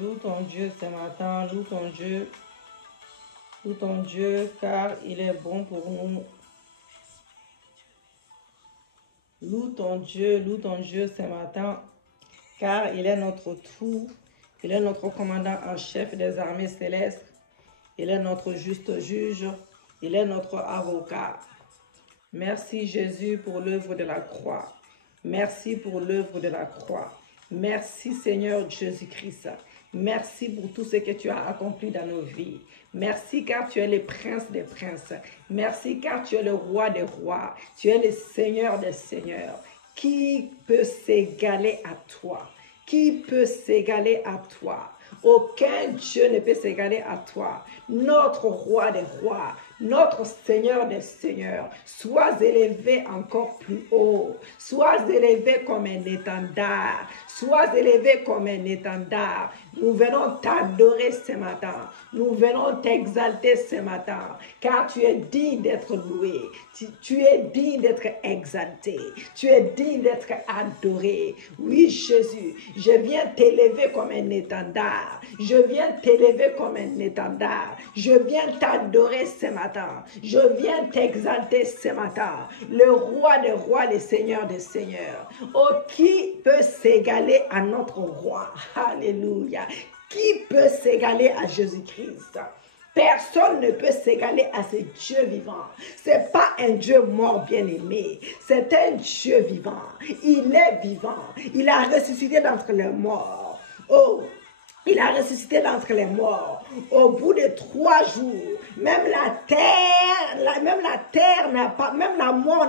Loue ton Dieu ce matin, loue ton Dieu, car il est bon pour nous. Loue ton Dieu ce matin, car il est notre tout. Il est notre commandant en chef des armées célestes. Il est notre juste juge. Il est notre avocat. Merci Jésus pour l'œuvre de la croix. Merci pour l'œuvre de la croix. Merci Seigneur Jésus-Christ. Merci pour tout ce que tu as accompli dans nos vies. Merci car tu es le prince des princes. Merci car tu es le roi des rois. Tu es le Seigneur des seigneurs. Qui peut s'égaler à toi? Qui peut s'égaler à toi? Aucun Dieu ne peut s'égaler à toi. Notre roi des rois, notre Seigneur des seigneurs, sois élevé encore plus haut, sois élevé comme un étendard, sois élevé comme un étendard. Nous venons t'adorer ce matin, nous venons t'exalter ce matin, car tu es digne d'être loué, tu es digne d'être exalté, tu es digne d'être adoré. Oui Jésus, je viens t'élever comme un étendard, je viens t'élever comme un étendard, je viens t'adorer ce matin, je viens t'exalter ce matin, le roi des rois, le Seigneur des seigneurs. Oh, qui peut s'égaler à notre roi? Alléluia. Qui peut s'égaler à Jésus-Christ? Personne ne peut s'égaler à ce Dieu vivant. Ce n'est pas un Dieu mort bien-aimé. C'est un Dieu vivant. Il est vivant. Il a ressuscité d'entre les morts. Oh, il a ressuscité d'entre les morts. Au bout de 3 jours, même la terre n'a pas, même la mort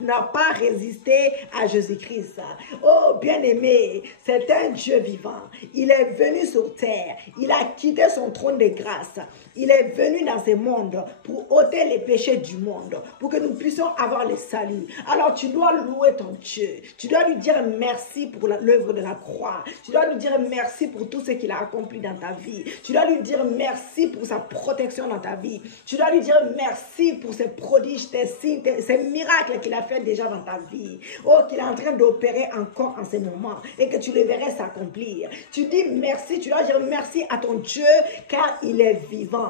n'a pas résisté à Jésus-Christ. Oh, bien-aimé, c'est un Dieu vivant. Il est venu sur terre. Il a quitté son trône de grâce. Il est venu dans ce monde pour ôter les péchés du monde, pour que nous puissions avoir le salut. Alors, tu dois louer ton Dieu. Tu dois lui dire merci pour l'œuvre de la croix. Tu dois lui dire merci pour tout ce qu'il a accompli dans ta vie. Tu dois lui dire merci pour sa protection dans ta vie. Tu dois lui dire merci pour ses prodiges, ses signes, ses miracles qu'il a fait déjà dans ta vie. Oh, qu'il est en train d'opérer encore en ce moment et que tu le verrais s'accomplir. Tu dis merci, tu dois dire merci à ton Dieu car il est vivant.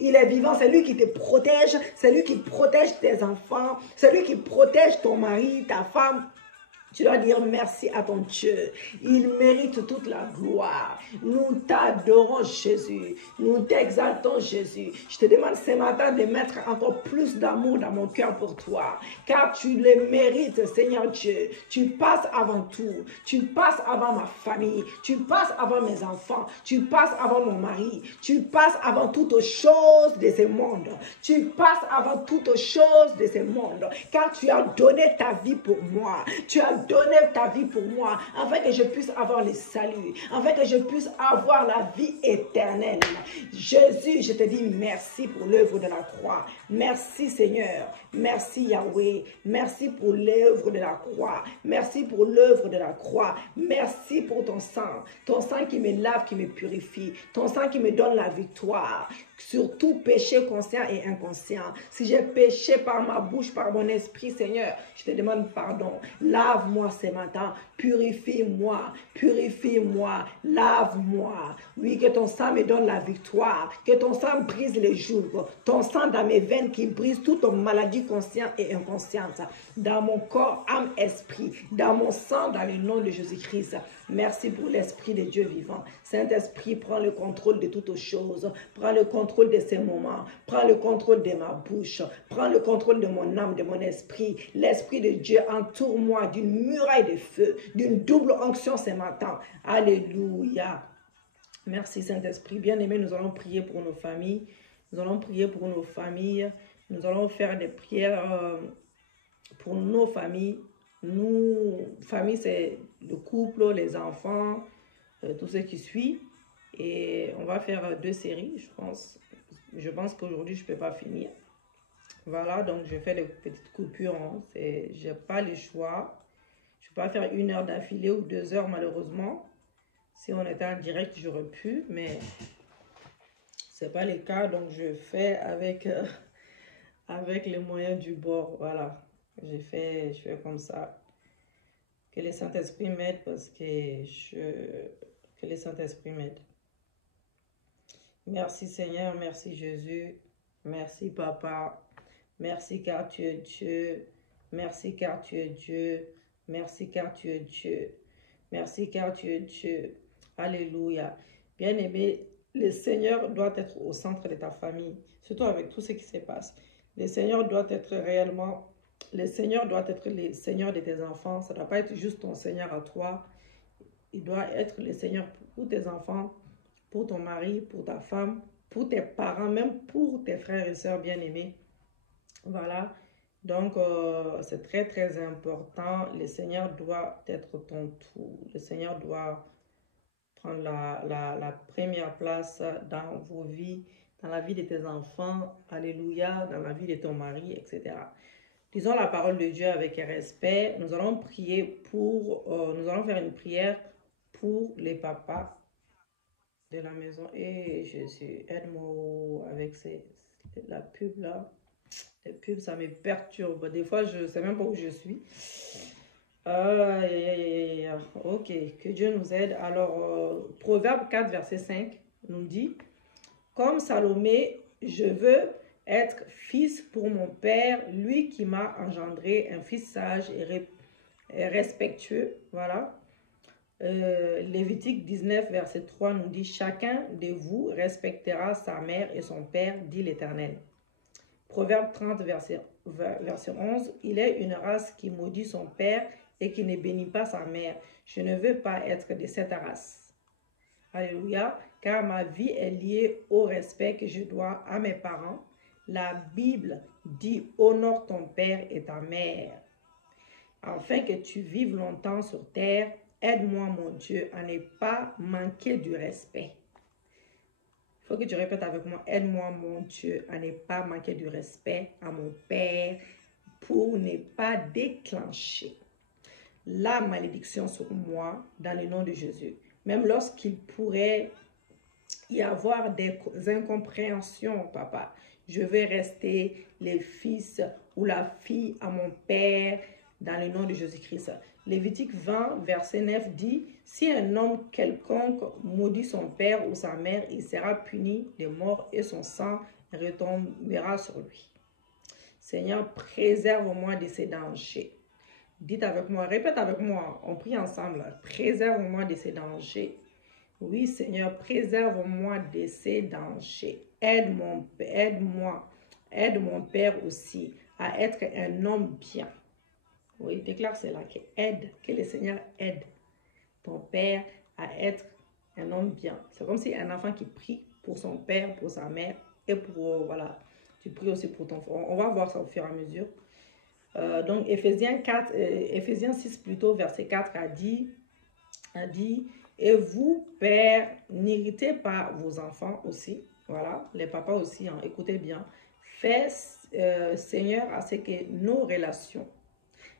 Il est vivant, c'est lui qui te protège, c'est lui qui protège tes enfants, c'est lui qui protège ton mari, ta femme. Tu dois dire merci à ton Dieu. Il mérite toute la gloire. Nous t'adorons Jésus. Nous t'exaltons Jésus. Je te demande ce matin de mettre encore plus d'amour dans mon cœur pour toi. Car tu le mérites, Seigneur Dieu. Tu passes avant tout. Tu passes avant ma famille. Tu passes avant mes enfants. Tu passes avant mon mari. Tu passes avant toutes choses de ce monde. Tu passes avant toutes choses de ce monde. Car tu as donné ta vie pour moi. Tu as donné ta vie pour moi, afin que je puisse avoir le salut, afin que je puisse avoir la vie éternelle. Jésus, je te dis merci pour l'œuvre de la croix. Merci Seigneur. Merci Yahweh. Merci pour l'œuvre de la croix. Merci pour l'œuvre de la croix. Merci pour ton sang qui me lave, qui me purifie, ton sang qui me donne la victoire sur tout péché conscient et inconscient. Si j'ai péché par ma bouche, par mon esprit, Seigneur, je te demande pardon. Lave-moi ce matin, purifie-moi, lave-moi. Oui, que ton sang me donne la victoire, que ton sang brise les jougs, ton sang dans mes veines qui brise toute maladie consciente et inconsciente, dans mon corps, âme, esprit, dans mon sang, dans le nom de Jésus-Christ. Merci pour l'Esprit de Dieu vivant. Saint-Esprit, prends le contrôle de toutes choses, prends le contrôle de ces moments, prends le contrôle de ma bouche, prends le contrôle de mon âme, de mon esprit. L'Esprit de Dieu entoure-moi d'une muraille de feu, d'une double onction ce matin. Alléluia. Merci Saint-Esprit. Bien-aimé, nous allons prier pour nos familles. Nous allons prier pour nos familles. Nous allons faire des prières pour nos familles. Nous, famille, c'est le couple, les enfants, tout ce qui suit. Et on va faire 2 séries, je pense. Je pense qu'aujourd'hui, je ne peux pas finir. Voilà, donc je fais des petites coupures. Hein. Je n'ai pas le choix. Je ne peux pas faire 1 heure d'affilée ou 2 heures, malheureusement. Si on était en direct, j'aurais pu, mais ce n'est pas le cas. Donc, je fais avec les moyens du bord. Voilà, je fais comme ça. Que le Saint-Esprit m'aide parce que le Saint-Esprit m'aide. Merci Seigneur, merci Jésus, merci Papa, merci car tu es Dieu, merci car tu es Dieu, merci car tu es Dieu, merci car tu es Dieu. Alléluia. Bien-aimé, le Seigneur doit être au centre de ta famille, surtout avec tout ce qui se passe. Le Seigneur doit être réellement, le Seigneur doit être le Seigneur de tes enfants. Ça ne doit pas être juste ton Seigneur à toi. Il doit être le Seigneur pour tes enfants, pour ton mari, pour ta femme, pour tes parents, même pour tes frères et sœurs bien-aimés. Voilà. Donc, c'est très, très important. Le Seigneur doit être ton tout. Le Seigneur doit prendre la première place dans vos vies, dans la vie de tes enfants. Alléluia. Dans la vie de ton mari, etc. Disons la parole de Dieu avec respect. Nous allons prier pour, nous allons faire une prière pour les papas de la maison. Et Jésus, aide-moi avec la pub là. Les pubs, ça me perturbe. Des fois, je ne sais même pas où je suis. Ok, que Dieu nous aide. Alors, Proverbe 4, verset 5 nous dit, comme Salomé, je veux être fils pour mon père, lui qui m'a engendré, un fils sage et respectueux. Voilà. Lévitique 19, verset 3 nous dit, chacun de vous respectera sa mère et son père, dit l'Éternel. Proverbe 30, verset 11, il est une race qui maudit son père et qui ne bénit pas sa mère. Je ne veux pas être de cette race. Alléluia, car ma vie est liée au respect que je dois à mes parents. La Bible dit, honore ton père et ta mère. Afin que tu vives longtemps sur terre, aide-moi, mon Dieu, à ne pas manquer du respect. Il faut que tu répètes avec moi, aide-moi, mon Dieu, à ne pas manquer du respect à mon Père pour ne pas déclencher la malédiction sur moi dans le nom de Jésus. Même lorsqu'il pourrait y avoir des incompréhensions, papa, je vais rester le fils ou la fille à mon Père dans le nom de Jésus-Christ. Lévitique 20, verset 9 dit, si un homme quelconque maudit son père ou sa mère, il sera puni de mort et son sang retombera sur lui. Seigneur, préserve-moi de ces dangers. Dites avec moi, répète avec moi, on prie ensemble. Préserve-moi de ces dangers. Oui, Seigneur, préserve-moi de ces dangers. Aide mon Père aussi à être un homme bien. Oui, déclare cela, que le Seigneur aide ton Père à être un homme bien. C'est comme si un enfant qui prie pour son père, pour sa mère et pour, voilà, tu pries aussi pour ton frère. On va voir ça au fur et à mesure. Donc, Éphésiens 6 plutôt, verset 4 a dit, et vous, pères, n'irritez pas vos enfants aussi. Voilà, les papas aussi, hein, écoutez bien. Fais, Seigneur, à ce que nos relations,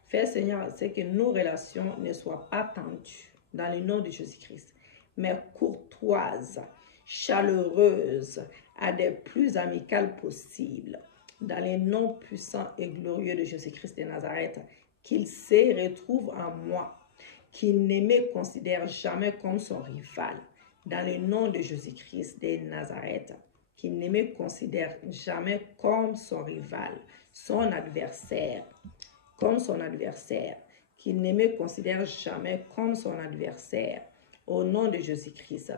fais, Seigneur, à ce que nos relations ne soient pas tendues dans le nom de Jésus-Christ, mais courtoises, chaleureuses, à des plus amicales possibles, dans les noms puissants et glorieux de Jésus-Christ de Nazareth, qu'il se retrouve en moi, qu'il ne me considère jamais comme son rival, dans le nom de Jésus-Christ de Nazareth, qu'il ne me considère jamais comme son rival, son adversaire, qu'il ne me considère jamais comme son adversaire, au nom de Jésus-Christ,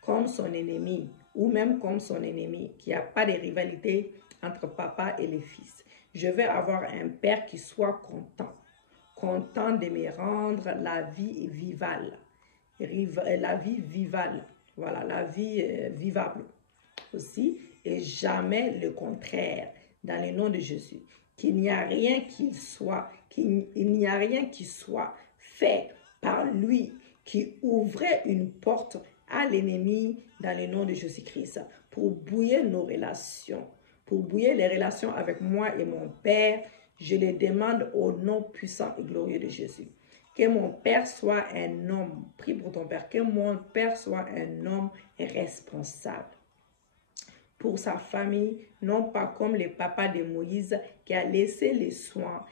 comme son ennemi, ou même comme son ennemi, qu'il n'y a pas de rivalité entre papa et les fils. Je vais avoir un père qui soit content de me rendre la vie vivable, voilà, la vie vivable aussi, et jamais le contraire, dans le nom de Jésus. Qu'il n'y a rien qui soit fait par lui qui ouvrait une porte à l'ennemi dans le nom de Jésus-Christ pour bouiller nos relations, pour bouiller les relations avec moi et mon Père. Je les demande au nom puissant et glorieux de Jésus. Que mon Père soit un homme, prie pour ton Père, que mon Père soit un homme responsable pour sa famille, non pas comme le papa de Moïse qui a laissé les soins,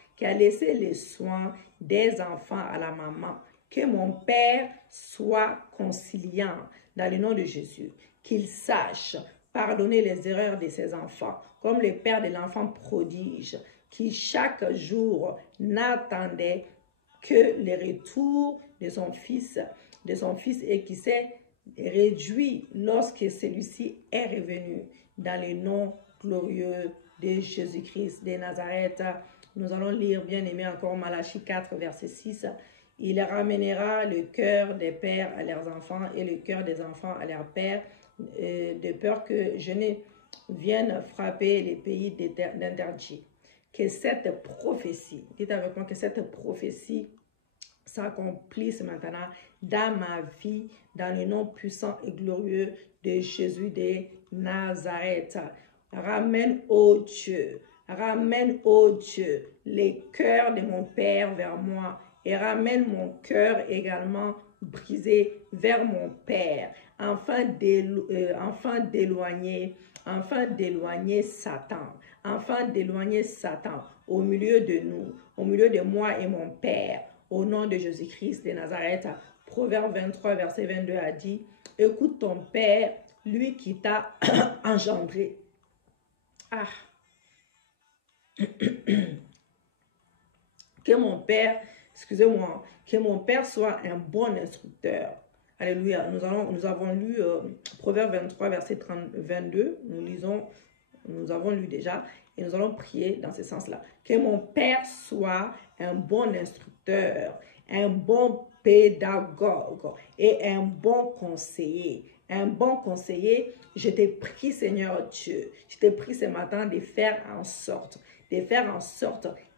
des enfants à la maman. Que mon Père soit conciliant dans le nom de Jésus, qu'il sache pardonner les erreurs de ses enfants, comme le père de l'enfant prodige, qui chaque jour n'attendait que le retour de son fils et qui s'est réjoui lorsque celui-ci est revenu. Dans le nom glorieux de Jésus-Christ de Nazareth, nous allons lire, bien aimé, encore Malachie 4, verset 6. Il ramènera le cœur des pères à leurs enfants et le cœur des enfants à leurs pères, de peur que je ne vienne frapper les pays d'interdit. Que cette prophétie, dites avec moi, que cette prophétie s'accomplisse maintenant dans ma vie, dans le nom puissant et glorieux de Jésus de Nazareth. Ramène, ô Dieu, les cœurs de mon Père vers moi et ramène mon cœur également brisé vers mon Père, afin d'éloigner Satan au milieu de nous, au milieu de moi et mon Père, au nom de Jésus-Christ de Nazareth. Proverbe 23, verset 22 a dit, « Écoute ton Père, lui qui t'a engendré. » Ah! Que mon Père, excusez-moi, que mon Père soit un bon instructeur. Alléluia. Nous avons lu Proverbe 23, verset 22. Nous avons lu déjà et nous allons prier dans ce sens-là. Que mon Père soit un bon instructeur, un bon pédagogue et un bon conseiller. Un bon conseiller, je te prie, Seigneur Dieu, je te prie ce matin de faire en sorte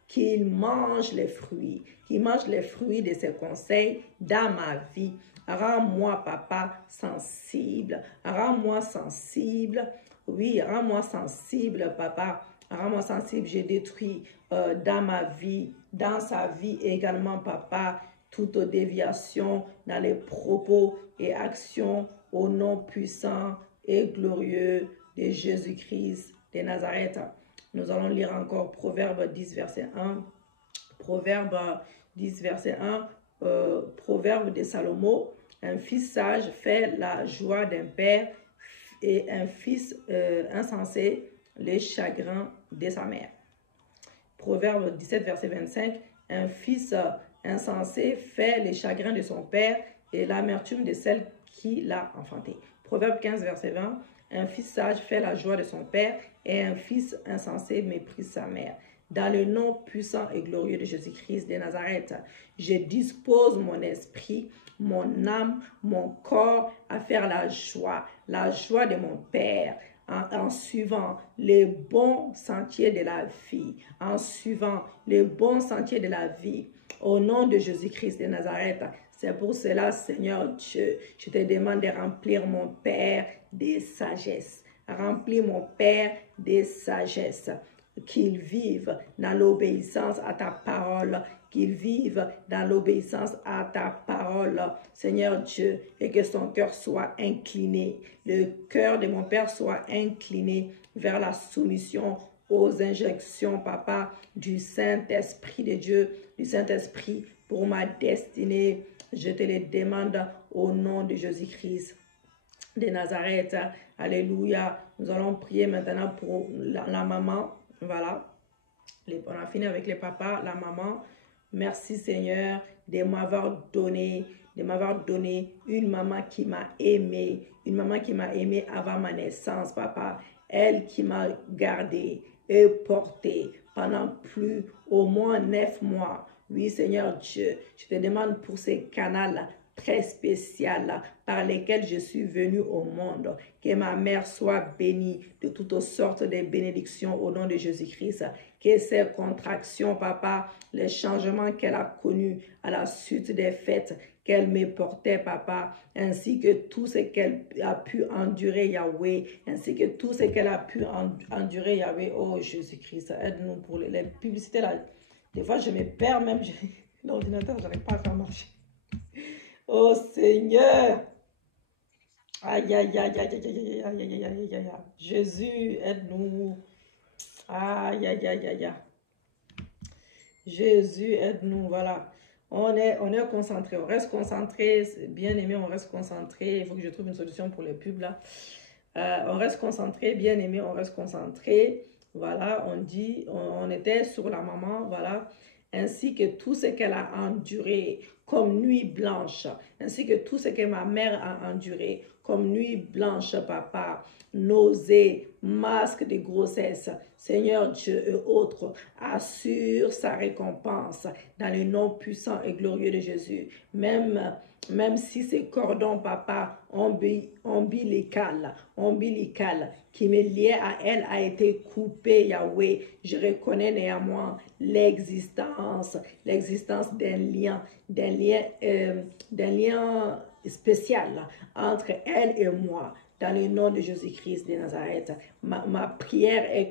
qu'il mange les fruits de ses conseils dans ma vie. Rends-moi, papa, sensible. Rends-moi sensible. Oui, rends-moi sensible, papa. Rends-moi sensible. J'ai détruit dans ma vie, dans sa vie également, papa, toute déviation dans les propos et actions au nom puissant et glorieux de Jésus-Christ de Nazareth. Nous allons lire encore Proverbe 10, verset 1. Proverbe 10, verset 1. Proverbe de Salomon. Un fils sage fait la joie d'un père et un fils insensé les chagrins de sa mère. Proverbe 17, verset 25. Un fils insensé fait les chagrins de son père et l'amertume de celle qui l'a enfanté. Proverbe 15, verset 20. Un fils sage fait la joie de son père et un fils insensé méprise sa mère. Dans le nom puissant et glorieux de Jésus-Christ de Nazareth, je dispose mon esprit, mon âme, mon corps à faire la joie de mon Père, en suivant les bons sentiers de la vie, au nom de Jésus-Christ de Nazareth. C'est pour cela, Seigneur Dieu, je te demande de remplir mon Père de sagesse. Remplis mon Père de sagesse. Qu'il vive dans l'obéissance à ta parole. Qu'il vive dans l'obéissance à ta parole, Seigneur Dieu, et que son cœur soit incliné. Le cœur de mon Père soit incliné vers la soumission aux injections, papa, du Saint-Esprit de Dieu, du Saint-Esprit pour ma destinée. Je te le demande au nom de Jésus-Christ de Nazareth. Alléluia. Nous allons prier maintenant pour la maman. Voilà. On a fini avec les papas, la maman. Merci Seigneur de m'avoir donné une maman qui m'a aimé. Une maman qui m'a aimé avant ma naissance, papa. Elle qui m'a gardé et porté pendant plus au moins 9 mois. Oui, Seigneur Dieu, je te demande pour ces canaux très spécial par lesquels je suis venue au monde. Que ma mère soit bénie de toutes sortes de bénédictions au nom de Jésus-Christ. Que ces contractions, papa, les changements qu'elle a connus à la suite des fêtes qu'elle me portait, papa, ainsi que tout ce qu'elle a pu endurer, Yahweh, Yahweh, oh Jésus-Christ, aide-nous pour les publicités là. Des fois, je me perds même, l'ordinateur, je n'arrive pas à faire marcher. Oh Seigneur, aïe, aïe, aïe, aïe, aïe, aïe, aïe, aïe, aïe, aïe, Jésus, aide-nous. Aïe, aïe, aïe, aïe, aïe. Jésus, aide-nous, voilà. On est concentré, on reste concentré, bien aimé, on reste concentré. Il faut que je trouve une solution pour les pubs là. On reste concentré, bien aimé, on reste concentré. Voilà, on dit, on était sur la maman, voilà, ainsi que tout ce qu'elle a enduré comme nuit blanche, ainsi que tout ce que ma mère a enduré comme nuit blanche, papa, nausées, masque de grossesse, Seigneur Dieu et autres, assure sa récompense dans le nom puissant et glorieux de Jésus. Même si ces cordons, papa, ombilical, qui me liait à elle a été coupé, Yahweh, je reconnais néanmoins l'existence d'un lien spécial entre elle et moi, dans le nom de Jésus-Christ de Nazareth. Ma prière est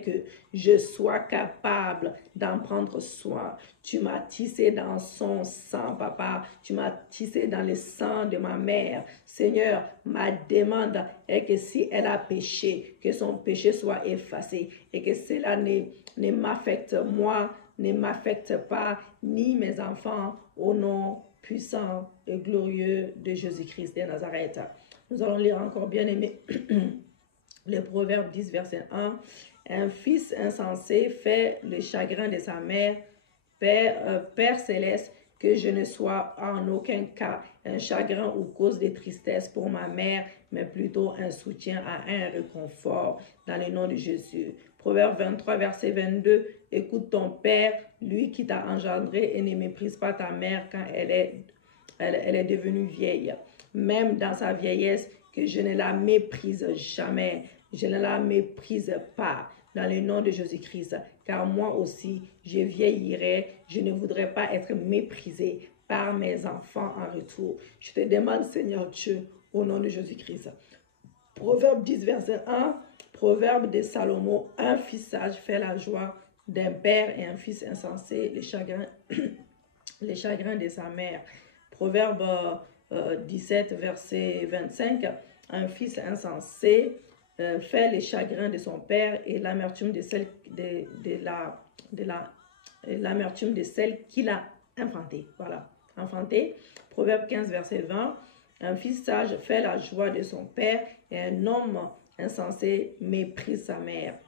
que je sois capable d'en prendre soin. Tu m'as tissé dans son sang, papa. Tu m'as tissé dans le sang de ma mère. Seigneur, ma demande est que si elle a péché, que son péché soit effacé et que cela ne m'affecte moi, ne m'affecte pas, ni mes enfants, au nom puissant et glorieux de Jésus-Christ de Nazareth. Nous allons lire encore, bien aimé, le Proverbe 10, verset 1. Un fils insensé fait le chagrin de sa mère. Père céleste, que je ne sois en aucun cas un chagrin ou cause de tristesse pour ma mère, mais plutôt un soutien à un réconfort dans le nom de Jésus. Proverbe 23, verset 22. Écoute ton père, lui qui t'a engendré, et ne méprise pas ta mère quand elle est devenue vieille. Même dans sa vieillesse, que je ne la méprise jamais. Je ne la méprise pas dans le nom de Jésus-Christ, car moi aussi, je vieillirai. Je ne voudrais pas être méprisé par mes enfants en retour. Je te demande, Seigneur Dieu, au nom de Jésus-Christ. Proverbe 10, verset 1, Proverbe de Salomon, un fils sage fait la joie d'un père et un fils insensé, les chagrins de sa mère. Proverbe 17, verset 25, un fils insensé fait les chagrins de son père et l'amertume de celle l'amertume de celle qu'il a enfantée. Voilà, enfantée. Proverbe 15, verset 20, un fils sage fait la joie de son père et un homme insensé méprise sa mère.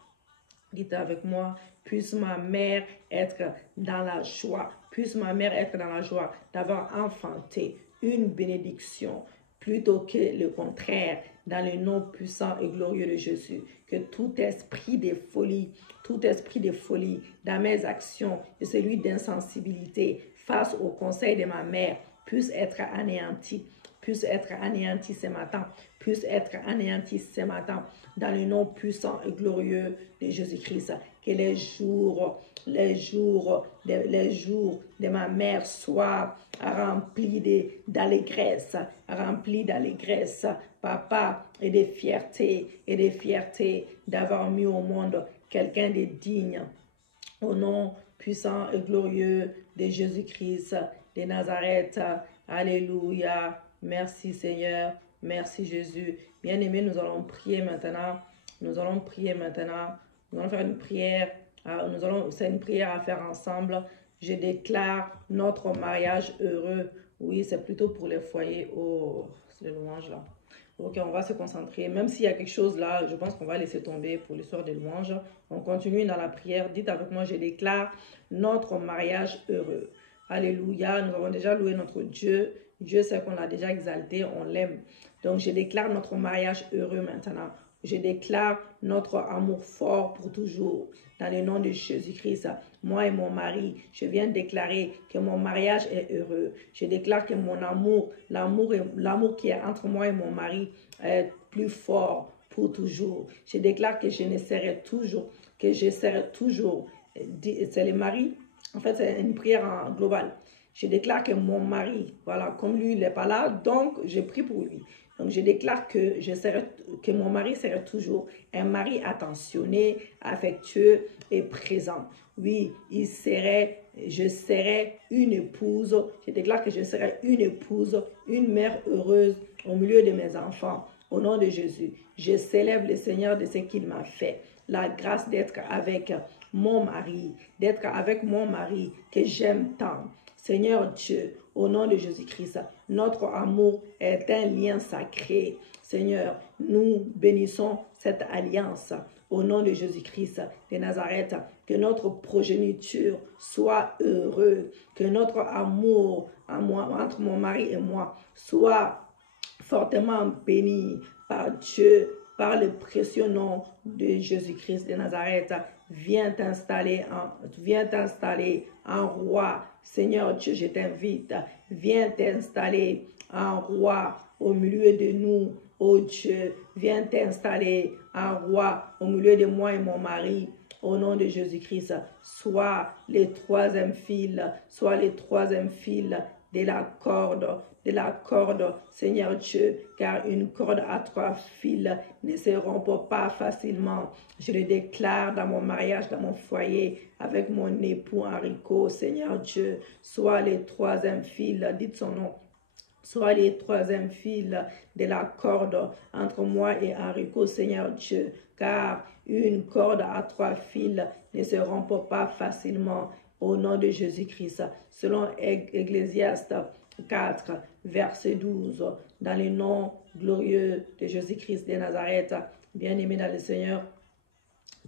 Dites avec moi, puisse ma mère être dans la joie, puisse ma mère être dans la joie d'avoir enfanté une bénédiction plutôt que le contraire, dans le nom puissant et glorieux de Jésus. Que tout esprit de folie dans mes actions et celui d'insensibilité face au conseil de ma mère puisse être anéanti, ce matin, dans le nom puissant et glorieux de Jésus-Christ. Que les jours de ma mère soient remplis d'allégresse, papa, et de fierté d'avoir mis au monde quelqu'un de digne. Au nom puissant et glorieux de Jésus-Christ de Nazareth. Alléluia. Merci Seigneur. Merci Jésus. Bien-aimés, nous allons prier maintenant. Nous allons faire une prière. C'est une prière à faire ensemble. Je déclare notre mariage heureux. Oui, c'est plutôt pour les foyers. Oh, c'est le louange là. Ok, on va se concentrer. Même s'il y a quelque chose là, je pense qu'on va laisser tomber pour l'histoire des louanges. On continue dans la prière. Dites avec moi, je déclare notre mariage heureux. Alléluia. Nous avons déjà loué notre Dieu. Dieu sait qu'on l'a déjà exalté, on l'aime. Donc, je déclare notre mariage heureux maintenant. Je déclare notre amour fort pour toujours. Dans le nom de Jésus-Christ, moi et mon mari, je viens déclarer que mon mariage est heureux. Je déclare que mon amour, l'amour qui est entre moi et mon mari est plus fort pour toujours. Je déclare que je serai toujours, c'est le mari, en fait c'est une prière globale. Je déclare que mon mari, voilà, comme lui, il n'est pas là, donc je prie pour lui. Donc, je déclare que mon mari serait toujours un mari attentionné, affectueux et présent. Oui, je serai une épouse. Je déclare que je serai une épouse, une mère heureuse au milieu de mes enfants. Au nom de Jésus, je célèbre le Seigneur de ce qu'il m'a fait. La grâce d'être avec mon mari que j'aime tant. Seigneur Dieu, au nom de Jésus-Christ, notre amour est un lien sacré. Seigneur, nous bénissons cette alliance au nom de Jésus-Christ de Nazareth. Que notre progéniture soit heureuse, que notre amour entre mon mari et moi soit fortement béni par Dieu, par le précieux nom de Jésus-Christ de Nazareth. Viens t'installer en roi. Seigneur Dieu, je t'invite. Viens t'installer en roi au milieu de nous. Oh Dieu, viens t'installer en roi au milieu de moi et mon mari. Au nom de Jésus-Christ, sois le troisième fil, de la corde, Seigneur Dieu, car une corde à 3 fils ne se rompt pas facilement. Je le déclare dans mon mariage, dans mon foyer, avec mon époux Enrico, Seigneur Dieu, sois le troisième fil, dites son nom. Sois le troisième fil de la corde entre moi et Enrico, Seigneur Dieu, car une corde à 3 fils ne se rompt pas facilement au nom de Jésus-Christ. Selon Ecclésiaste 4, verset 12, dans le nom glorieux de Jésus-Christ de Nazareth, bien-aimé dans le Seigneur,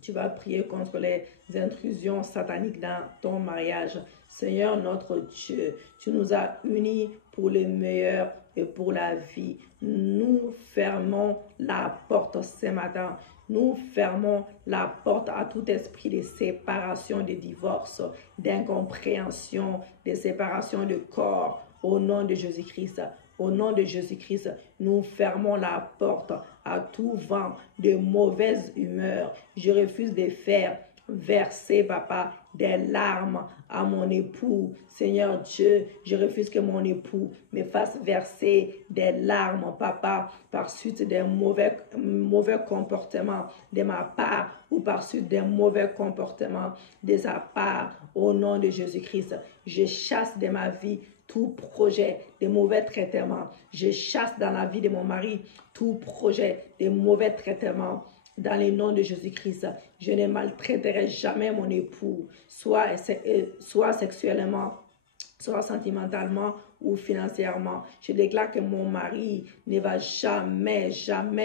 tu vas prier contre les intrusions sataniques dans ton mariage. Seigneur notre Dieu, tu nous as unis pour le meilleur et pour la vie. Nous fermons la porte ce matin. Nous fermons la porte à tout esprit de séparation, de divorce, d'incompréhension, de séparation de corps. Au nom de Jésus-Christ. Au nom de Jésus-Christ, nous fermons la porte à tout vent de mauvaise humeur. Je refuse de faire verser, papa, des larmes à mon époux. Seigneur Dieu, je refuse que mon époux me fasse verser des larmes, papa, par suite des mauvais comportements de ma part ou par suite des mauvais comportements de sa part. Au nom de Jésus-Christ, je chasse de ma vie tout projet de mauvais traitement. Je chasse dans la vie de mon mari tout projet de mauvais traitement. Dans le nom de Jésus-Christ, je ne maltraiterai jamais mon époux, soit sexuellement, soit sentimentalement ou financièrement. Je déclare que mon mari ne va jamais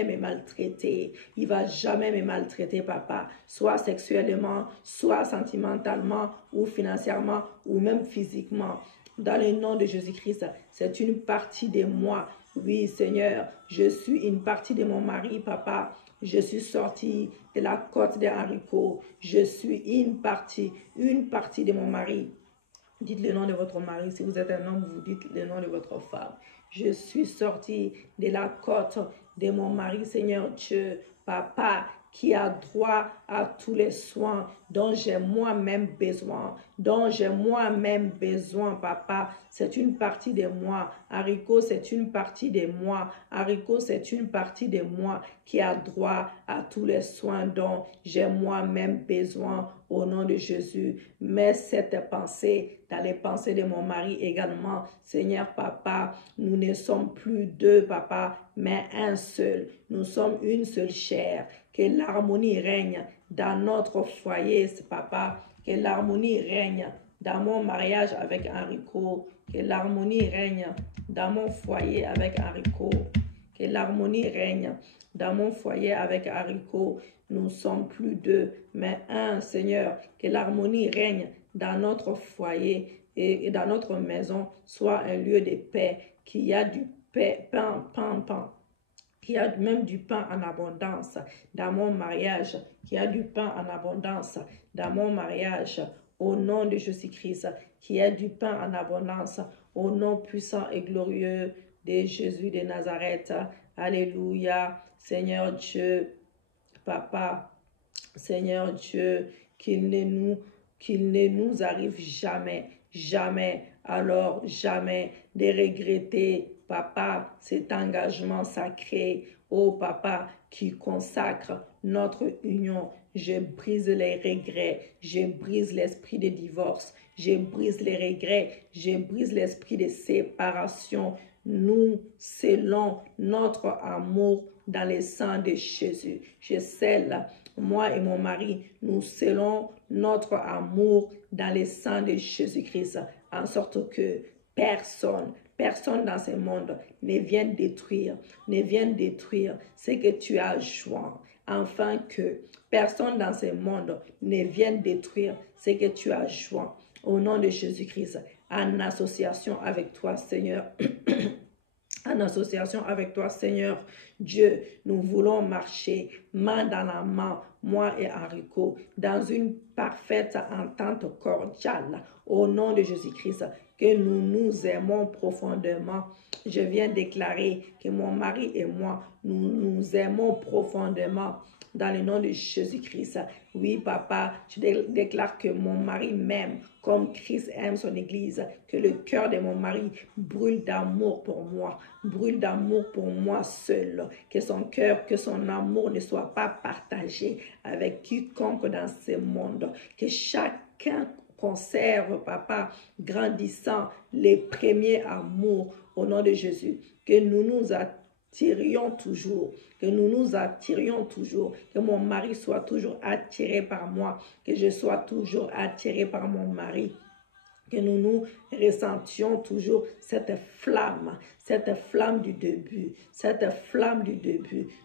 me maltraiter. Il va jamais me maltraiter, papa, soit sexuellement, soit sentimentalement ou financièrement ou même physiquement. Dans le nom de Jésus-Christ, c'est une partie de moi. Oui, Seigneur, je suis une partie de mon mari, papa. Je suis sortie de la côte de Enrico. Je suis une partie de mon mari. Dites le nom de votre mari. Si vous êtes un homme, vous dites le nom de votre femme. Je suis sortie de la côte de mon mari, Seigneur Dieu, papa, qui a droit à tous les soins dont j'ai moi-même besoin, papa. C'est une partie de moi. Enrico, c'est une partie de moi. Enrico, c'est une partie de moi qui a droit à tous les soins dont j'ai moi-même besoin au nom de Jésus. Mets cette pensée dans les pensées de mon mari également. Seigneur, papa, nous ne sommes plus deux, papa, mais un seul. Nous sommes une seule chair. Que l'harmonie règne dans notre foyer, papa. Que l'harmonie règne dans mon mariage avec Enrico. Que l'harmonie règne dans mon foyer avec Enrico. Que l'harmonie règne dans mon foyer avec Enrico. Nous sommes plus deux, mais un, Seigneur. Que l'harmonie règne dans notre foyer et dans notre maison. Soit un lieu de paix. Qu'il y a du pain. Qu'il y a même du pain en abondance dans mon mariage, qu'il y a du pain en abondance dans mon mariage, au nom de Jésus-Christ, qu'il y a du pain en abondance, au nom puissant et glorieux de Jésus de Nazareth. Alléluia, Seigneur Dieu, papa, Seigneur Dieu, qu'il ne nous arrive jamais, alors jamais de regretter, papa, cet engagement sacré, oh papa, qui consacre notre union. Je brise les regrets, je brise l'esprit de divorce, je brise les regrets, je brise l'esprit de séparation. Nous scellons notre amour dans le sang de Jésus. Je scelle, moi et mon mari, nous scellons notre amour dans le sang de Jésus-Christ, en sorte que personne personne dans ce monde ne vienne détruire ce que tu as joint, afin que personne dans ce monde ne vienne détruire ce que tu as joint. Au nom de Jésus-Christ, en association avec toi, Seigneur, en association avec toi, Seigneur Dieu, nous voulons marcher main dans la main, moi et Enrico, dans une parfaite entente cordiale, au nom de Jésus-Christ, que nous nous aimons profondément. Je viens déclarer que mon mari et moi, nous nous aimons profondément. Dans le nom de Jésus-Christ. Oui, papa, je déclare que mon mari m'aime comme Christ aime son église. Que le cœur de mon mari brûle d'amour pour moi seul. Que son cœur, que son amour ne soit pas partagé avec quiconque dans ce monde. Que chacun conserve, papa, grandissant les premiers amours au nom de Jésus. Que nous nous attirions toujours, que mon mari soit toujours attiré par moi, que je sois toujours attiré par mon mari, que nous ressentions toujours cette flamme du début,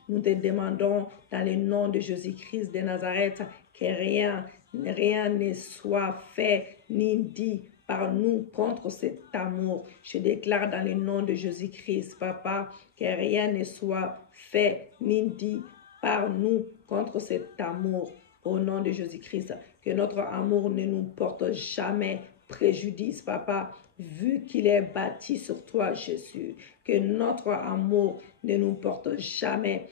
Nous te demandons dans le nom de Jésus-Christ de Nazareth que rien ne soit fait ni dit par nous contre cet amour. Je déclare dans le nom de Jésus-Christ, papa, que rien ne soit fait ni dit par nous contre cet amour. Au nom de Jésus-Christ, que notre amour ne nous porte jamais préjudice, papa, vu qu'il est bâti sur toi, Jésus. Que notre amour ne nous porte jamais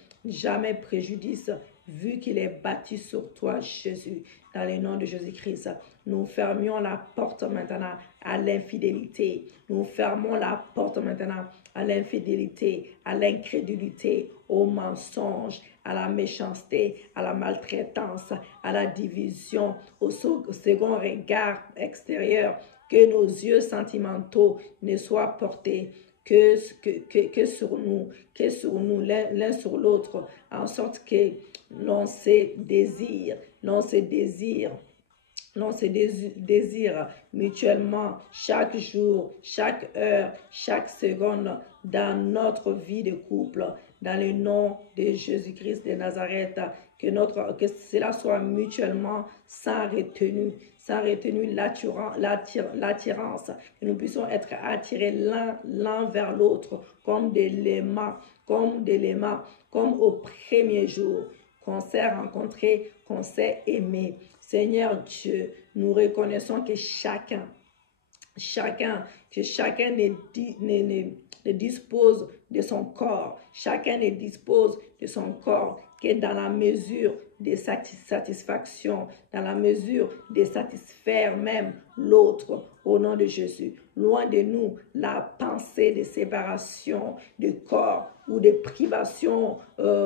préjudice, vu qu'il est bâti sur toi, Jésus. Dans le nom de Jésus-Christ, nous fermions la porte maintenant à l'infidélité. Nous fermons la porte maintenant à l'infidélité, à l'incrédulité, au mensonge, à la méchanceté, à la maltraitance, à la division, au second regard extérieur. Que nos yeux sentimentaux ne soient portés que sur nous l'un sur l'autre, en sorte que l'on se désire mutuellement chaque jour, chaque heure, chaque seconde dans notre vie de couple. Dans le nom de Jésus-Christ de Nazareth, que cela soit mutuellement sans retenue l'attirance, que nous puissions être attirés l'un vers l'autre comme au premier jour qu'on s'est rencontrés, qu'on s'est aimé. Seigneur Dieu, nous reconnaissons que chacun ne dispose de son corps. Chacun ne dispose de son corps que dans la mesure de satisfaction, dans la mesure de satisfaire même l'autre au nom de Jésus. Loin de nous la pensée de séparation de corps ou de privation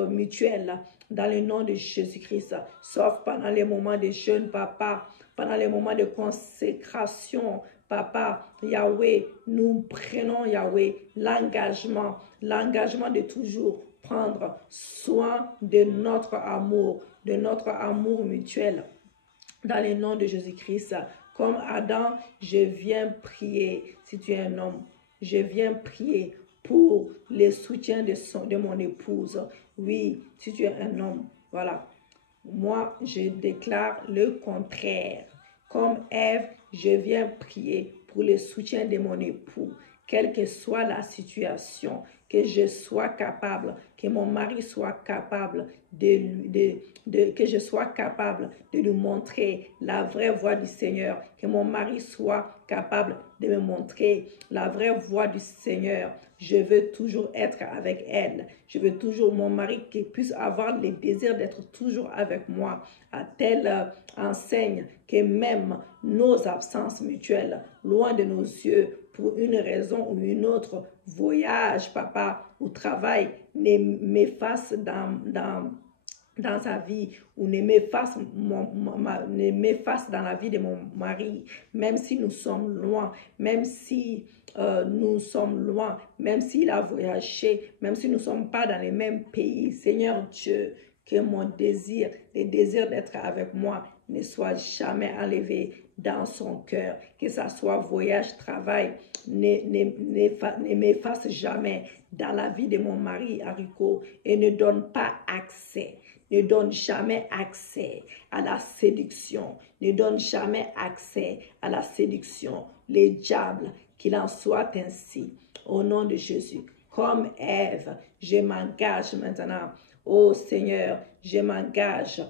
mutuelle dans le nom de Jésus-Christ. Sauf pendant les moments de jeûne, papa, pendant les moments de consécration, papa, Yahweh, nous prenons, Yahweh, l'engagement de toujours prendre soin de notre amour mutuel. Dans le nom de Jésus-Christ, comme Adam, je viens prier, si tu es un homme, je viens prier pour le soutien de mon épouse. Oui, si tu es un homme, voilà. Moi, je déclare le contraire. Comme Ève, je viens prier pour le soutien de mon époux, quelle que soit la situation, que je sois capable, que mon mari soit capable que je sois capable de lui montrer la vraie voie du Seigneur, que mon mari soit capable de me montrer la vraie voie du Seigneur. Je veux toujours être avec elle. Je veux toujours mon mari qui puisse avoir le désir d'être toujours avec moi, à telle enseigne que même nos absences mutuelles, loin de nos yeux, pour une raison ou une autre, voyage, papa, ou travail, ne m'efface dans sa vie ou ne m'efface dans la vie de mon mari, même si nous sommes loin, même s'il a voyagé, même si nous ne sommes pas dans les mêmes pays. Seigneur Dieu, Que mon désir, le désir d'être avec moi ne soit jamais enlevé dans son cœur. Que ça soit voyage, travail, ne m'efface jamais dans la vie de mon mari, Haricot, et ne donne pas accès. Ne donne jamais accès à la séduction. Ne donne jamais accès à la séduction. Les diables, qu'il en soit ainsi. Au nom de Jésus. Comme Ève, je m'engage maintenant. Oh Seigneur, je m'engage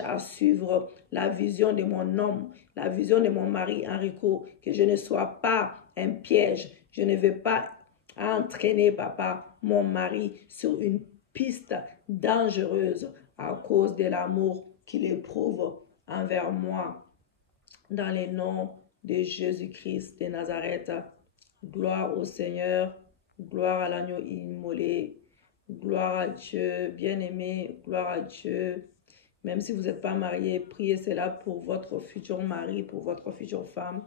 à suivre la vision de mon homme, la vision de mon mari Enrico, que je ne sois pas un piège. Je ne veux pas entraîner, papa, mon mari sur une piste dangereuse à cause de l'amour qu'il éprouve envers moi. Dans le nom de Jésus-Christ de Nazareth, gloire au Seigneur, gloire à l'agneau immolé, gloire à Dieu, bien-aimé, gloire à Dieu. Même si vous n'êtes pas marié, priez cela pour votre futur mari, pour votre future femme.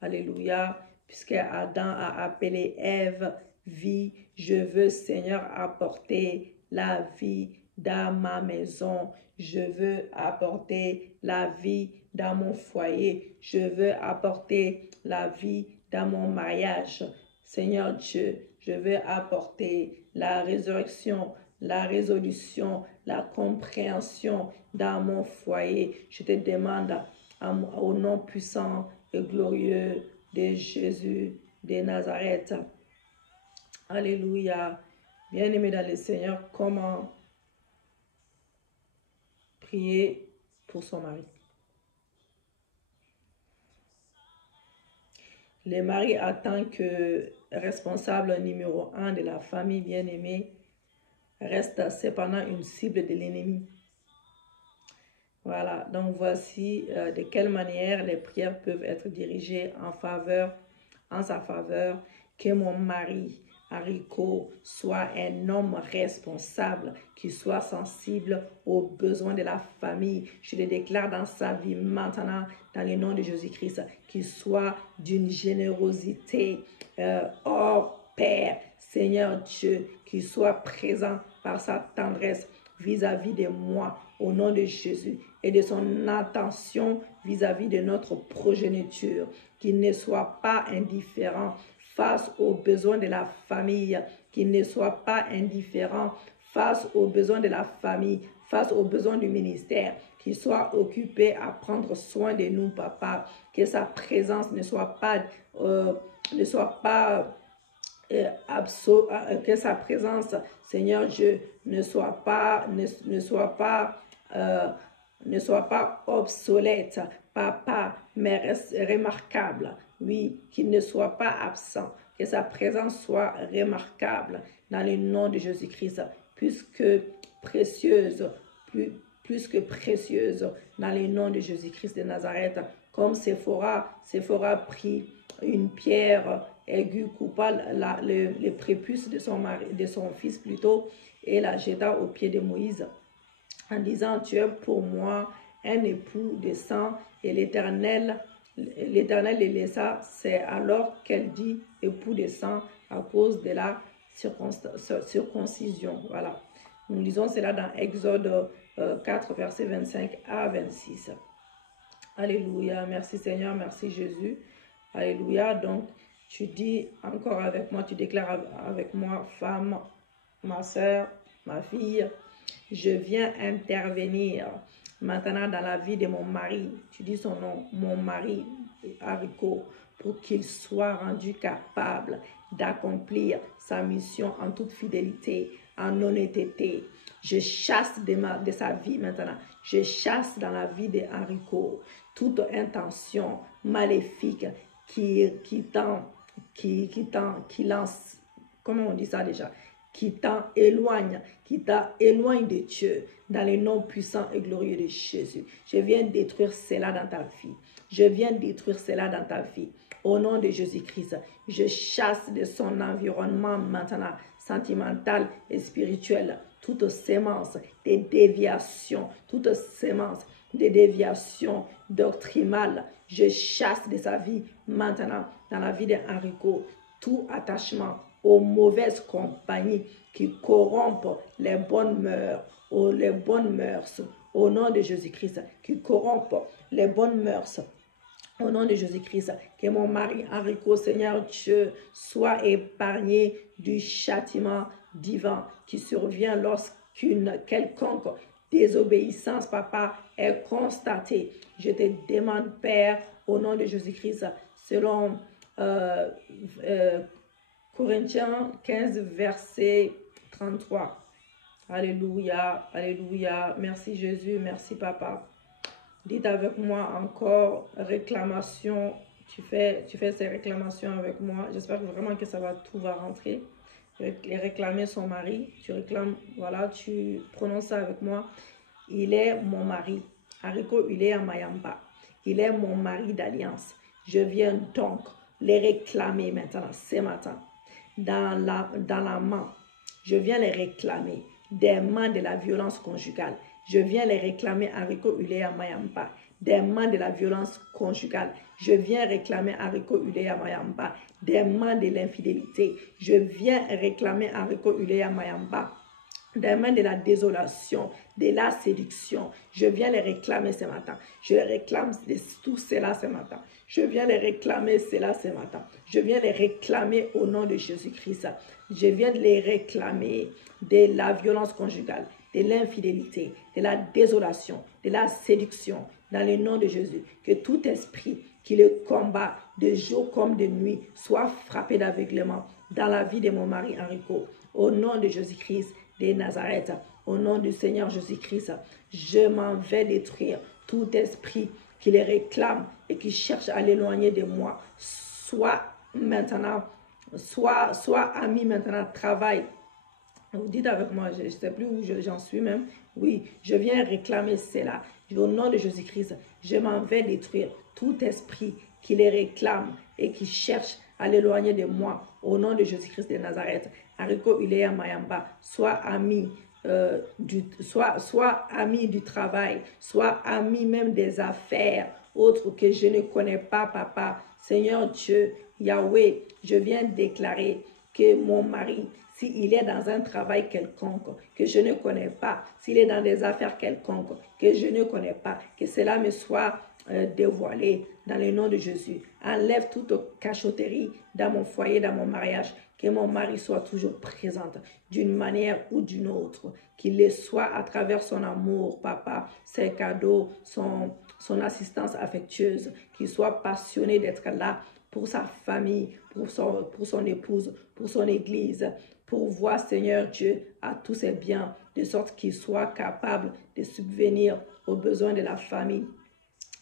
Alléluia. Puisque Adam a appelé Ève vie, je veux, Seigneur, apporter la vie dans ma maison. Je veux apporter la vie dans mon foyer. Je veux apporter la vie dans mon mariage. Seigneur Dieu, je veux apporter la résurrection, la résolution, la compréhension dans mon foyer. Je te demande au nom puissant et glorieux de Jésus de Nazareth. Alléluia. Bien-aimé dans le Seigneur, comment prier pour son mari? Le mari attend que responsable numéro 1 de la famille bien-aimée reste cependant une cible de l'ennemi. Voilà, donc voici de quelle manière les prières peuvent être dirigées en sa faveur, que mon mari, Haricot, soit un homme responsable, qui soit sensible aux besoins de la famille. Je le déclare dans sa vie maintenant, dans le nom de Jésus-Christ, qu'il soit d'une générosité hors pair. Seigneur Dieu, qu'il soit présent par sa tendresse vis-à-vis de moi, au nom de Jésus, et de son attention vis-à-vis de notre progéniture, qu'il ne soit pas indifférent face aux besoins de la famille, qu'il ne soit pas indifférent face aux besoins de la famille, face aux besoins du ministère, qu'il soit occupé à prendre soin de nous, papa, que sa présence ne soit pas que sa présence, Seigneur Dieu, ne soit pas obsolète, papa, mais reste remarquable. Oui, qu'il ne soit pas absent, que sa présence soit remarquable dans le nom de Jésus-Christ, plus que précieuse dans le nom de Jésus-Christ de Nazareth. Comme Séphora prit une pierre aiguë, coupa le prépuce de son fils plutôt, et la jeta aux pieds de Moïse, en disant: tu es pour moi un époux de sang. Et l'Éternel les laissa. C'est alors qu'elle dit époux de sang à cause de la circoncision. Voilà. Nous lisons cela dans Exode 4, versets 25 à 26. Alléluia. Merci Seigneur, merci Jésus. Alléluia. Donc, tu dis encore avec moi, tu déclares avec moi, femme, ma soeur, ma fille, je viens intervenir maintenant dans la vie de mon mari. Tu dis son nom, mon mari, Haricot, pour qu'il soit rendu capable d'accomplir sa mission en toute fidélité, en honnêteté. Je chasse de sa vie maintenant. Je chasse dans la vie de Haricot toute intention maléfique qui lance, comment on dit ça déjà, qui t'éloigne de Dieu, dans le nom puissant et glorieux de Jésus. Je viens détruire cela dans ta vie. Je viens détruire cela dans ta vie. Au nom de Jésus-Christ, je chasse de son environnement maintenant, sentimental et spirituel, toute sémence de déviation, toute sémence de déviation doctrinale. Je chasse de sa vie maintenant, dans la vie d'Henrico, tout attachement aux mauvaises compagnies qui corrompent les bonnes mœurs. les bonnes mœurs, au nom de Jésus-Christ, qui corrompent les bonnes mœurs. Au nom de Jésus-Christ, que mon mari Enrico, Seigneur Dieu, soit épargné du châtiment divin qui survient lorsqu'une quelconque désobéissance, papa, est constatée. Je te demande, Père, au nom de Jésus-Christ, selon Corinthiens 15, verset 33. Alléluia, alléluia. Merci Jésus, merci papa. Dites avec moi encore, réclamation. Tu fais ces réclamations avec moi. J'espère vraiment que tout va rentrer. Réclamer son mari. Tu réclames, voilà, tu prononces ça avec moi. Il est mon mari. Enrico, il est à Mayamba. Il est mon mari d'alliance. Je viens donc les réclamer maintenant, ce matin. Dans la main. Je viens les réclamer des mains de la violence conjugale. Je viens les réclamer Enrico Ulea Mayamba, des mains de la violence conjugale. Je viens réclamer Enrico Ulea Mayamba, des mains de l'infidélité. Je viens réclamer Enrico Ulea Mayamba, des mains de la désolation, de la séduction. Je viens les réclamer ce matin. Je les réclame de tout cela ce matin. Je viens les réclamer cela ce matin. Je viens les réclamer au nom de Jésus-Christ. Je viens de les réclamer de la violence conjugale, de l'infidélité, de la désolation, de la séduction, dans le nom de Jésus. Que tout esprit qui le combat de jour comme de nuit soit frappé d'aveuglement dans la vie de mon mari Enrico. Au nom de Jésus-Christ de Nazareth, au nom du Seigneur Jésus-Christ, je m'en vais détruire tout esprit qui les réclame et qui cherche à l'éloigner de moi. Soit maintenant, soit ami maintenant, travail. Vous dites avec moi, je ne sais plus où j'en suis même. Oui, je viens réclamer cela. Au nom de Jésus-Christ, je m'en vais détruire tout esprit qui les réclame et qui cherche à l'éloigner de moi. Au nom de Jésus-Christ de Nazareth, Enrico Ulea Mayamba, soit ami soit ami du travail, soit ami même des affaires, autres que je ne connais pas, papa. Seigneur Dieu, Yahweh, je viens déclarer que mon mari, s'il est dans un travail quelconque que je ne connais pas, s'il est dans des affaires quelconques que je ne connais pas, que cela me soit dévoilé dans le nom de Jésus. Enlève toute cachotterie dans mon foyer, dans mon mariage, que mon mari soit toujours présent d'une manière ou d'une autre, qu'il le soit à travers son amour, papa, ses cadeaux, son assistance affectueuse, qu'il soit passionné d'être là pour sa famille, pour son épouse, pour son église, pour voir, Seigneur Dieu, à tous ses biens, de sorte qu'il soit capable de subvenir aux besoins de la famille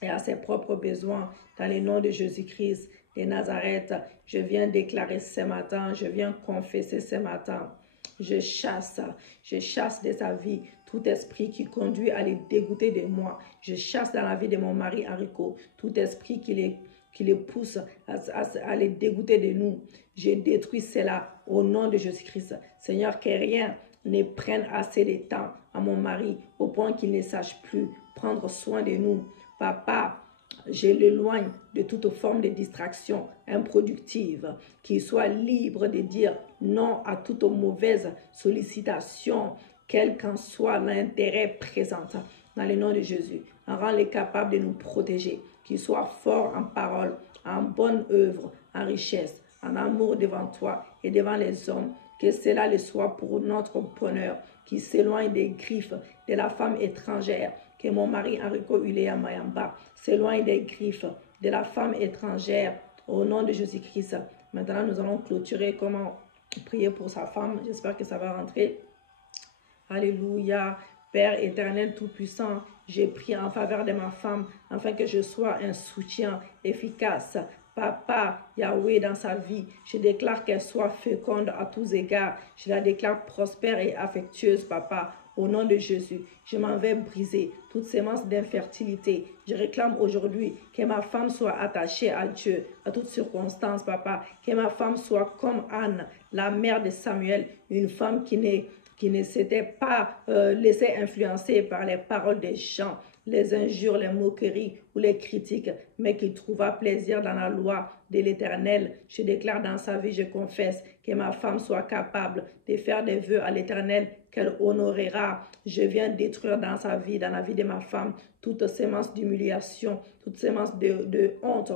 et à ses propres besoins. Dans le nom de Jésus-Christ de Nazareth, je viens déclarer ce matin, je viens confesser ce matin. Je chasse de sa vie tout esprit qui conduit à les dégoûter de moi. Je chasse dans la vie de mon mari Enrico tout esprit qui les pousse à les dégoûter de nous. Je détruis cela au nom de Jésus-Christ. Seigneur, que rien ne prenne assez de temps à mon mari au point qu'il ne sache plus prendre soin de nous. Papa, je l'éloigne de toute forme de distraction improductive, qu'il soit libre de dire non à toute mauvaise sollicitation, quel qu'en soit l'intérêt présent. Dans le nom de Jésus, rends-les capables de nous protéger, qu'il soit fort en parole, en bonne œuvre, en richesse, en amour devant toi et devant les hommes, que cela le soit pour notre bonheur, qu'il s'éloigne des griffes de la femme étrangère, que mon mari Enrico Ulea Mayamba s'éloigne des griffes de la femme étrangère au nom de Jésus-Christ. Maintenant, nous allons clôturer. Comment prier pour sa femme? J'espère que ça va rentrer. Alléluia. Père éternel tout-puissant, j'ai prié en faveur de ma femme afin que je sois un soutien efficace. Papa, Yahweh, dans sa vie, je déclare qu'elle soit féconde à tous égards. Je la déclare prospère et affectueuse, papa. Au nom de Jésus, je m'en vais briser toute sémence d'infertilité. Je réclame aujourd'hui que ma femme soit attachée à Dieu, à toutes circonstances, papa. Que ma femme soit comme Anne, la mère de Samuel, une femme qui ne s'était pas laissée influencer par les paroles des gens, les injures, les moqueries ou les critiques, mais qui trouva plaisir dans la loi de l'Éternel. Je déclare dans sa vie, je confesse que ma femme soit capable de faire des vœux à l'Éternel qu'elle honorera. Je viens détruire dans sa vie, dans la vie de ma femme, toute sémence d'humiliation, toute sémence de honte.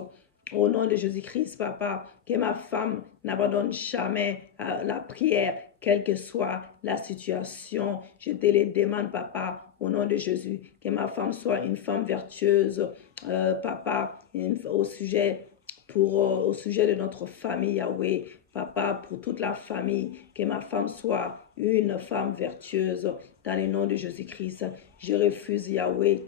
Au nom de Jésus-Christ, papa, que ma femme n'abandonne jamais la prière, quelle que soit la situation. Je te le demande, papa, au nom de Jésus, que ma femme soit une femme vertueuse, papa, au sujet de notre famille, Yahweh, papa, pour toute la famille, que ma femme soit une femme vertueuse, dans le nom de Jésus-Christ. Je refuse, Yahweh,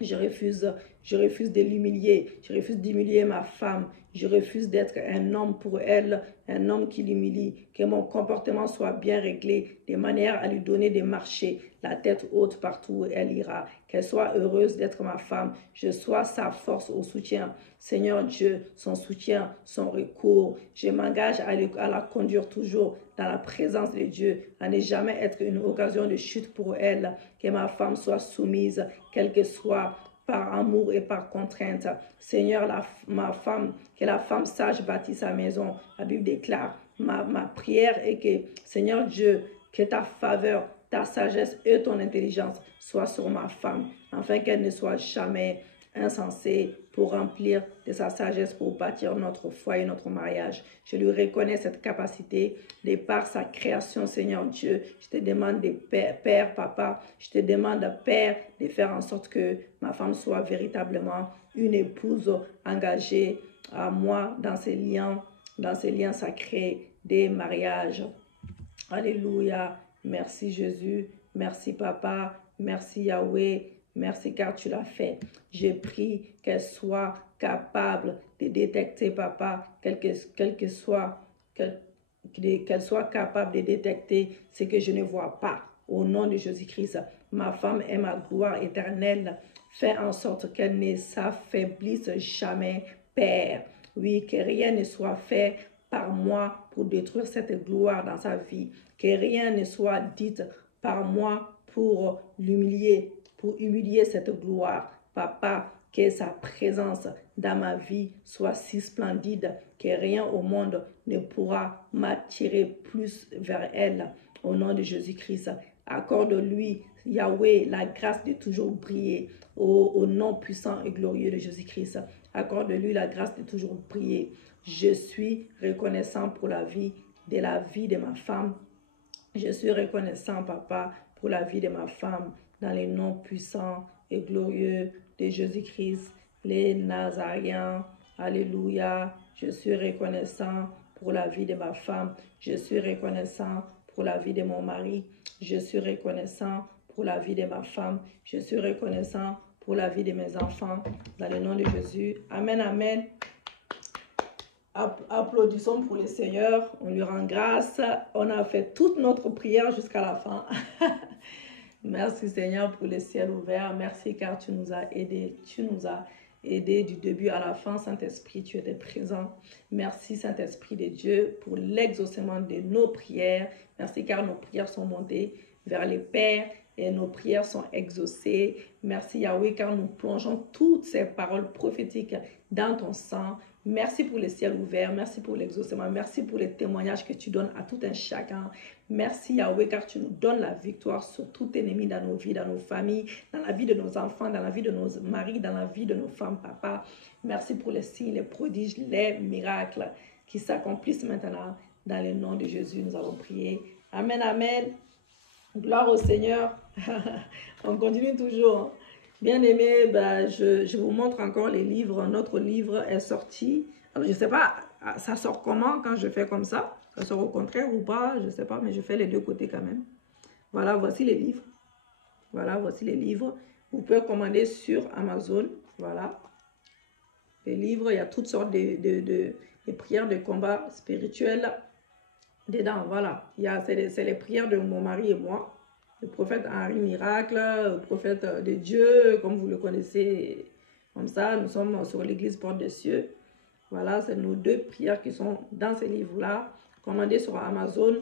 je refuse de l'humilier, je refuse d'humilier ma femme, je refuse d'être un homme pour elle, un homme qui l'humilie, que mon comportement soit bien réglé, de manière à lui donner des marchés, la tête haute partout où elle ira, qu'elle soit heureuse d'être ma femme, je sois sa force au soutien, Seigneur Dieu, son soutien, son recours, je m'engage à la conduire toujours dans la présence de Dieu, à ne jamais être une occasion de chute pour elle, que ma femme soit soumise, quelle que soit, par amour et par contrainte. Seigneur, ma femme, que la femme sage bâtit sa maison. La Bible déclare, ma prière est que, Seigneur Dieu, que ta faveur, ta sagesse et ton intelligence soient sur ma femme, afin qu'elle ne soit jamais insensée pour remplir de sa sagesse pour bâtir notre foyer, notre mariage. Je lui reconnais cette capacité de par sa création, Seigneur Dieu. Je te demande, Père, Papa, je te demande, Père, de faire en sorte que ma femme soit véritablement une épouse engagée à moi dans ces liens sacrés des mariages. Alléluia. Merci Jésus. Merci Papa. Merci Yahweh. Merci car tu l'as fait. J'ai pris qu'elle soit capable de détecter, papa, qu'elle soit capable de détecter ce que je ne vois pas. Au nom de Jésus-Christ, ma femme est ma gloire éternelle. Fais en sorte qu'elle ne s'affaiblisse jamais, Père. Oui, que rien ne soit fait par moi pour détruire cette gloire dans sa vie. Que rien ne soit dit par moi pour l'humilier, pour humilier cette gloire. Papa, que sa présence dans ma vie soit si splendide que rien au monde ne pourra m'attirer plus vers elle. Au nom de Jésus-Christ, accorde-lui, Yahweh, la grâce de toujours briller. Au nom puissant et glorieux de Jésus-Christ, accorde-lui la grâce de toujours briller. Je suis reconnaissant pour la vie de ma femme. Je suis reconnaissant, papa, pour la vie de ma femme, dans les noms puissants et glorieux de Jésus-Christ, les Nazariens. Alléluia. Je suis reconnaissant pour la vie de ma femme. Je suis reconnaissant pour la vie de mon mari. Je suis reconnaissant pour la vie de ma femme. Je suis reconnaissant pour la vie de mes enfants. Dans le nom de Jésus. Amen, amen. Applaudissons pour le Seigneur. On lui rend grâce. On a fait toute notre prière jusqu'à la fin. Merci Seigneur pour le ciel ouvert. Merci car tu nous as aidés. Tu nous as aidés du début à la fin. Saint-Esprit, tu étais présent. Merci Saint-Esprit de Dieu pour l'exaucement de nos prières. Merci car nos prières sont montées vers les Pères et nos prières sont exaucées. Merci Yahweh car nous plongeons toutes ces paroles prophétiques dans ton sang. Merci pour le ciel ouvert, merci pour l'exaucement, merci pour les témoignages que tu donnes à tout un chacun. Merci Yahweh car tu nous donnes la victoire sur tout ennemi dans nos vies, dans nos familles, dans la vie de nos enfants, dans la vie de nos maris, dans la vie de nos femmes, papa. Merci pour les signes, les prodiges, les miracles qui s'accomplissent maintenant. Dans le nom de Jésus, nous avons prié. Amen, amen. Gloire au Seigneur. On continue toujours. Bien aimé, je vous montre encore les livres. Notre livre est sorti. Alors, je ne sais pas, ça sort comment quand je fais comme ça? Ça sort au contraire ou pas? Je ne sais pas, mais je fais les deux côtés quand même. Voilà, voici les livres. Voilà, voici les livres. Vous pouvez commander sur Amazon. Voilà. Les livres, il y a toutes sortes de prières de combat spirituel dedans. Voilà. C'est les prières de mon mari et moi. Le prophète Henri Miracle, le prophète de Dieu, comme vous le connaissez, comme ça, nous sommes sur l'église Porte des Cieux. Voilà, c'est nos deux prières qui sont dans ces livres-là, commandés sur Amazon.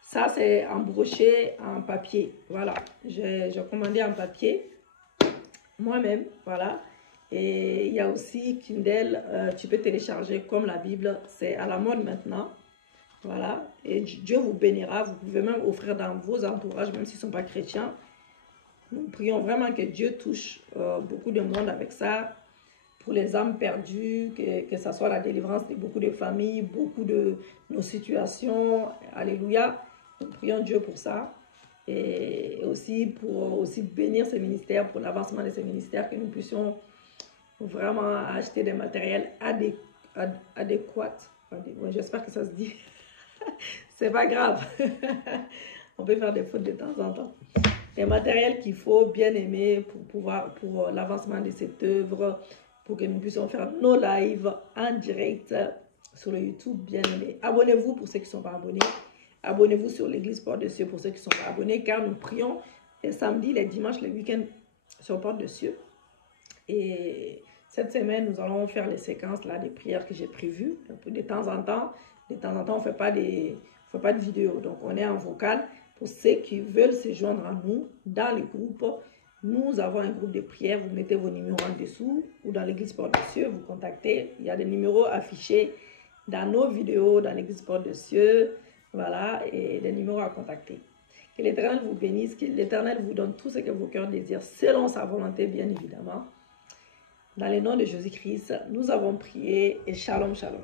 Ça, c'est embroché en papier. Voilà, j'ai commandé en papier, moi-même, voilà. Et il y a aussi Kindle, tu peux télécharger comme la Bible, c'est à la mode maintenant. Voilà, et Dieu vous bénira. Vous pouvez même offrir dans vos entourages, même s'ils ne sont pas chrétiens. Nous prions vraiment que Dieu touche beaucoup de monde avec ça, pour les âmes perdues, que ça soit la délivrance de beaucoup de familles, beaucoup de nos situations. Alléluia. Nous prions Dieu pour ça. Et aussi pour bénir ces ministères, pour l'avancement de ces ministères, que nous puissions vraiment acheter des matériels adéquats. J'espère que ça se dit. C'est pas grave. On peut faire des fautes de temps en temps. Les matériels qu'il faut, bien aimer, pour l'avancement de cette œuvre, pour que nous puissions faire nos lives en direct sur le YouTube, bien aimé. Abonnez-vous pour ceux qui ne sont pas abonnés. Abonnez-vous sur l'Église Porte de Cieux pour ceux qui ne sont pas abonnés, car nous prions les samedis, les dimanches, les week-ends sur Porte de Cieux. Et cette semaine, nous allons faire les séquences là, des prières que j'ai prévues. De temps en temps, on ne fait pas de vidéo. Donc, on est en vocal. Pour ceux qui veulent se joindre à nous dans les groupes, nous avons un groupe de prières. Vous mettez vos numéros en dessous ou dans l'Église Porte de Cieux, vous contactez. Il y a des numéros affichés dans nos vidéos, dans l'Église Porte de Cieux. Voilà, et des numéros à contacter. Que l'Éternel vous bénisse, que l'Éternel vous donne tout ce que vos cœurs désirent, selon sa volonté, bien évidemment. Dans le nom de Jésus-Christ, nous avons prié et shalom, shalom.